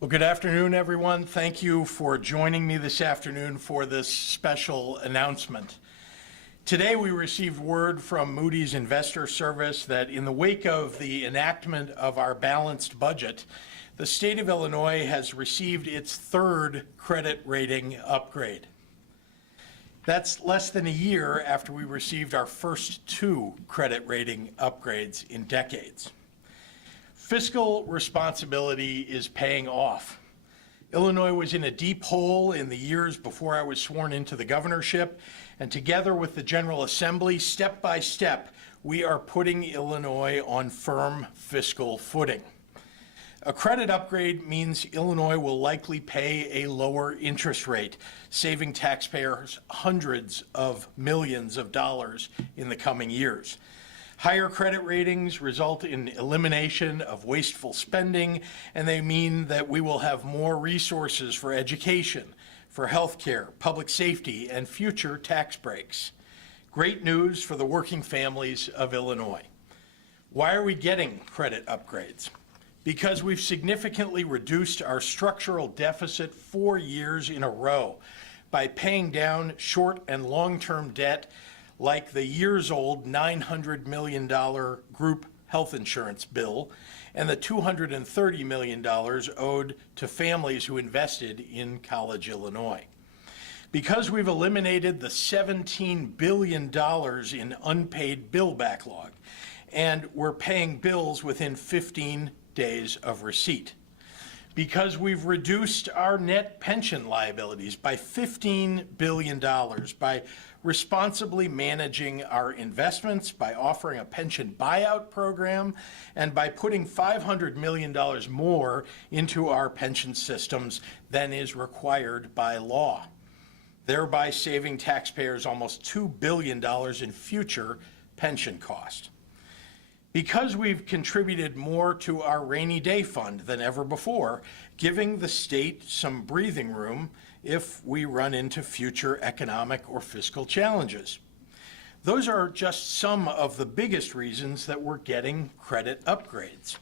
Well, good afternoon, everyone. Thank you for joining me this afternoon for this special announcement. Today, we received word from Moody's Investor Service that in the wake of the enactment of our balanced budget, the state of Illinois has received its third credit rating upgrade. That's less than a year after we received our first two credit rating upgrades in decades. Fiscal responsibility is paying off. Illinois was in a deep hole in the years before I was sworn into the governorship, and together with the General Assembly, step by step, we are putting Illinois on firm fiscal footing. A credit upgrade means Illinois will likely pay a lower interest rate, saving taxpayers hundreds of millions of dollars in the coming years. Higher credit ratings result in elimination of wasteful spending, and they mean that we will have more resources for education, for healthcare, public safety, and future tax breaks. Great news for the working families of Illinois. Why are we getting credit upgrades? Because we've significantly reduced our structural deficit 4 years in a row by paying down short and long-term debt like the years-old $900 million group health insurance bill and the $230 million owed to families who invested in College, Illinois. Because we've eliminated the $17 billion in unpaid bill backlog, and we're paying bills within 15 days of receipt. Because we've reduced our net pension liabilities by $15 billion by responsibly managing our investments, by offering a pension buyout program, and by putting $500 million more into our pension systems than is required by law, thereby saving taxpayers almost $2 billion in future pension cost. Because we've contributed more to our rainy day fund than ever before, giving the state some breathing room if we run into future economic or fiscal challenges. Those are just some of the biggest reasons that we're getting credit upgrades.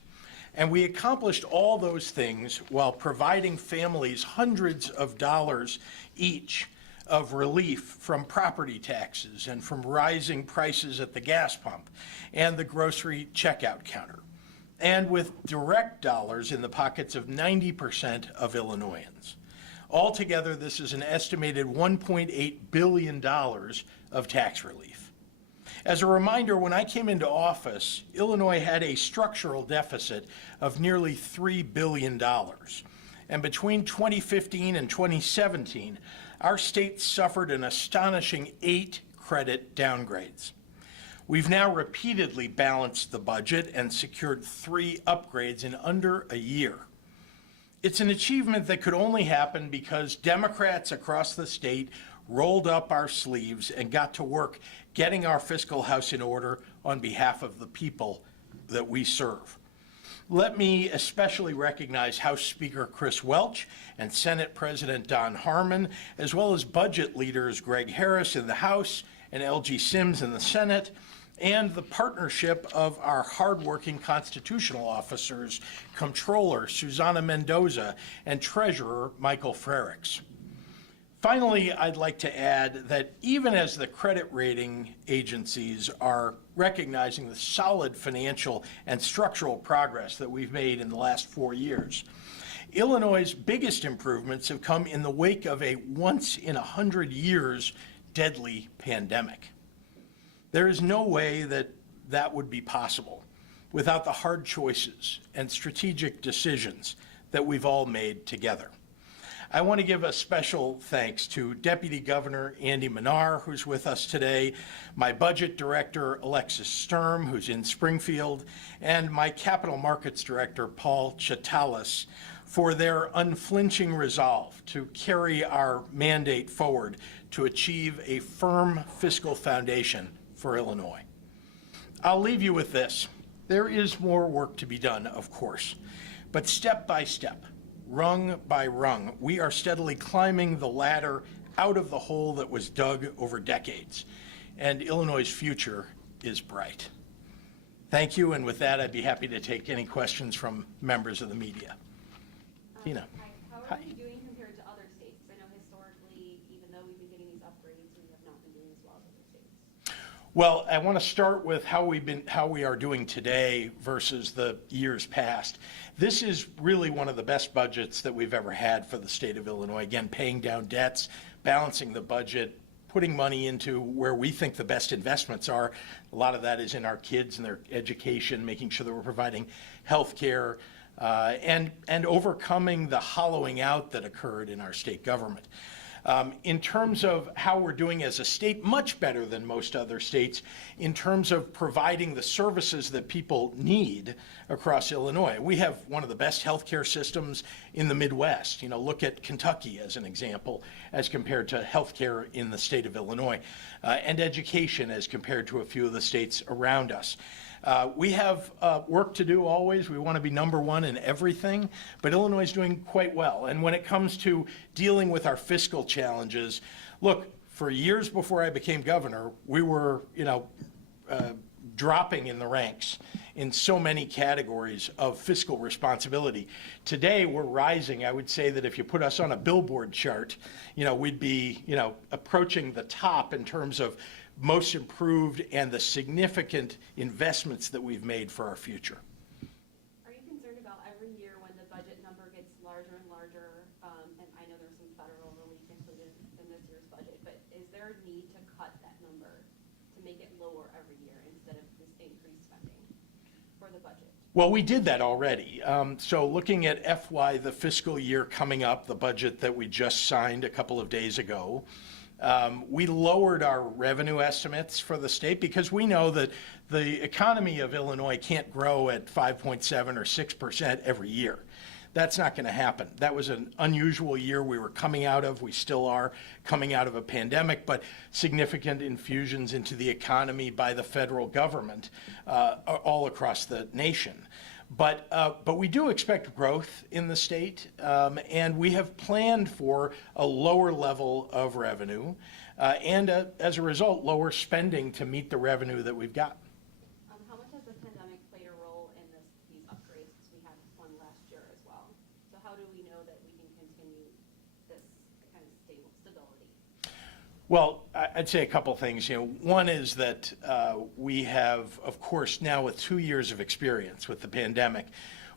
And we accomplished all those things while providing families hundreds of dollars each of relief from property taxes and from rising prices at the gas pump and the grocery checkout counter, and with direct dollars in the pockets of 90% of Illinoisans. Altogether, this is an estimated $1.8 billion of tax relief. As a reminder, when I came into office, Illinois had a structural deficit of nearly $3 billion. And between 2015 and 2017, our state suffered an astonishing 8 credit downgrades. We've now repeatedly balanced the budget and secured 3 upgrades in under a year. It's an achievement that could only happen because Democrats across the state rolled up our sleeves and got to work getting our fiscal house in order on behalf of the people that we serve. Let me especially recognize House Speaker Chris Welch and Senate President Don Harmon, as well as budget leaders Greg Harris in the House and L.G. Sims in the Senate, and the partnership of our hardworking constitutional officers, Comptroller Susana Mendoza and Treasurer Michael Frerichs. Finally, I'd like to add that even as the credit rating agencies are recognizing the solid financial and structural progress that we've made in the last 4 years, Illinois' biggest improvements have come in the wake of a once-in-100 years deadly pandemic. There is no way that that would be possible without the hard choices and strategic decisions that we've all made together. I want to give a special thanks to Deputy Governor Andy Manar, who's with us today, my Budget Director Alexis Sturm, who's in Springfield, and my Capital Markets Director Paul Chatalis for their unflinching resolve to carry our mandate forward to achieve a firm fiscal foundation for Illinois. I'll leave you with this. There is more work to be done, of course, but step by step, rung by rung, we are steadily climbing the ladder out of the hole that was dug over decades, and Illinois' future is bright. Thank you, and with that, I'd be happy to take any questions from members of the media. Tina. Hi. How are we doing compared to other states? I know historically, even though we've been getting these upgrades, we have not been doing as well as other states. Well, I want to start with how we are doing today versus the years past. This is really one of the best budgets that we've ever had for the state of Illinois. Again, paying down debts, balancing the budget, putting money into where we think the best investments are. A lot of that is in our kids and their education, making sure that we're providing health care, and overcoming the hollowing out that occurred in our state government. In terms of how we're doing as a state, much better than most other states in terms of providing the services that people need across Illinois. We have one of the best healthcare systems in the Midwest. You know, look at Kentucky as an example, as compared to healthcare in the state of Illinois, and education as compared to a few of the states around us. We have work to do always. We want to be number one in everything, but Illinois is doing quite well. And when it comes to dealing with our fiscal challenges, look, for years before I became governor, we were, dropping in the ranks in so many categories of fiscal responsibility. Today, we're rising. I would say that if you put us on a billboard chart, we'd be, approaching the top in terms of most improved and the significant investments that we've made for our future. Are you concerned about every year when the budget number gets larger and larger, and I know there's some federal relief included in this year's budget, but is there a need to cut that number to make it lower every year instead of this increased spending for the budget? Well, we did that already. So looking at FY, the fiscal year coming up, the budget that we just signed a couple of days ago, we lowered our revenue estimates for the state because we know that the economy of Illinois can't grow at 5.7 or 6% every year. That's not going to happen. That was an unusual year we were coming out of. We still are coming out of a pandemic, but significant infusions into the economy by the federal government all across the nation. But we do expect growth in the state, and we have planned for a lower level of revenue and, as a result, lower spending to meet the revenue that we've got. How much has the pandemic played a role in these upgrades? Because we had one last year as well. So how do we know that we can continue this kind of stability? Well, I'd say a couple things. One is that we have, of course, now with 2 years of experience with the pandemic,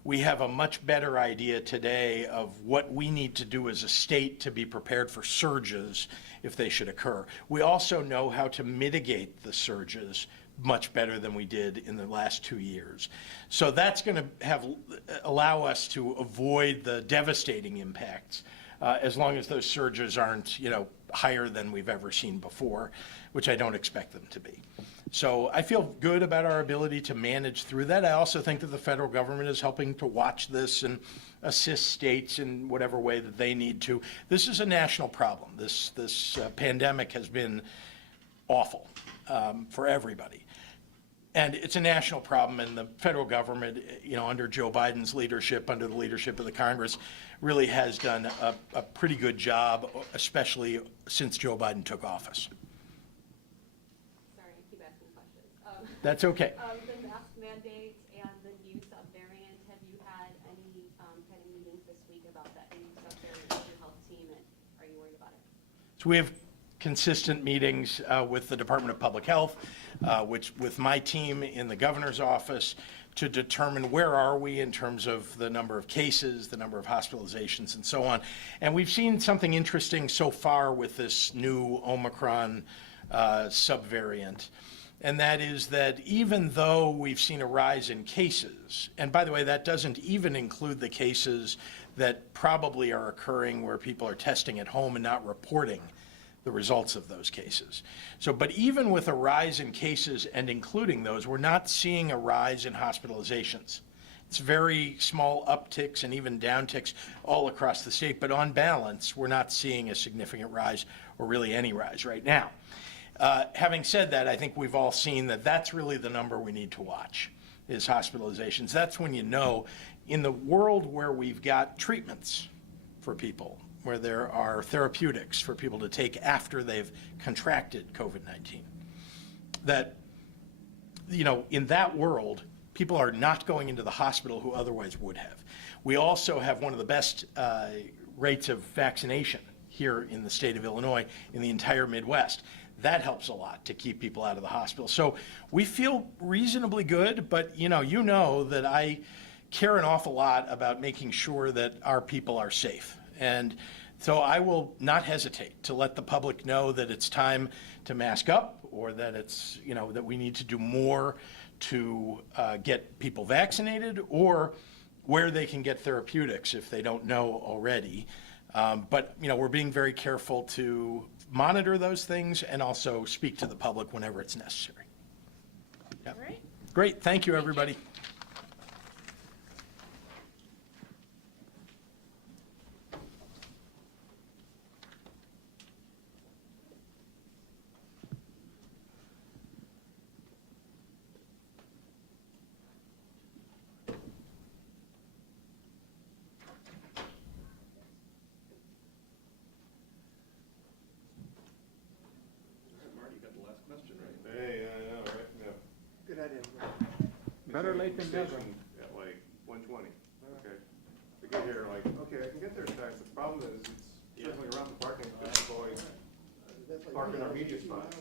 we have a much better idea today of what we need to do as a state to be prepared for surges if they should occur. We also know how to mitigate the surges much better than we did in the last 2 years. So that's going to allow us to avoid the devastating impacts as long as those surges aren't, higher than we've ever seen before, which I don't expect them to be. So I feel good about our ability to manage through that. I also think that the federal government is helping to watch this and assist states in whatever way that they need to. This is a national problem. This pandemic has been awful for everybody. And it's a national problem, and the federal government, under Joe Biden's leadership, under the leadership of the Congress, really has done a pretty good job, especially since Joe Biden took office. Sorry, I keep asking questions. That's okay. The mask mandate and the new subvariant, have you had any kind of meetings this week about that new subvariant with your health team, and are you worried about it? So we have consistent meetings with the Department of Public Health, with my team in the governor's office, to determine where are we in terms of the number of cases, the number of hospitalizations, and so on. And we've seen something interesting so far with this new Omicron subvariant, and that is that even though we've seen a rise in cases, and by the way, that doesn't even include the cases that probably are occurring where people are testing at home and not reporting the results of those cases. So, but even with a rise in cases and including those, we're not seeing a rise in hospitalizations. It's very small upticks and even downticks all across the state, but on balance, we're not seeing a significant rise or really any rise right now. Having said that, I think we've all seen that that's really the number we need to watch, is hospitalizations. That's when you know, in the world where we've got treatments for people, where there are therapeutics for people to take after they've contracted COVID-19, that, in that world, people are not going into the hospital who otherwise would have. We also have one of the best rates of vaccination here in the state of Illinois, in the entire Midwest. That helps a lot to keep people out of the hospital. So we feel reasonably good, but you know that I care an awful lot about making sure that our people are safe. And so I will not hesitate to let the public know that it's time to mask up, or that it's, that we need to do more to get people vaccinated, or where they can get therapeutics if they don't know already. But we're being very careful to monitor those things and also speak to the public whenever it's necessary. Yep. All right. Great, thank you, everybody. Marty, you got the last question, right? Hey, I know, right? Yeah. Good idea. Better late than never. At like 1:20. Okay. To get here, like, okay, I can get there in time. The problem is, it's circling around the parking, because people always park in our media spots,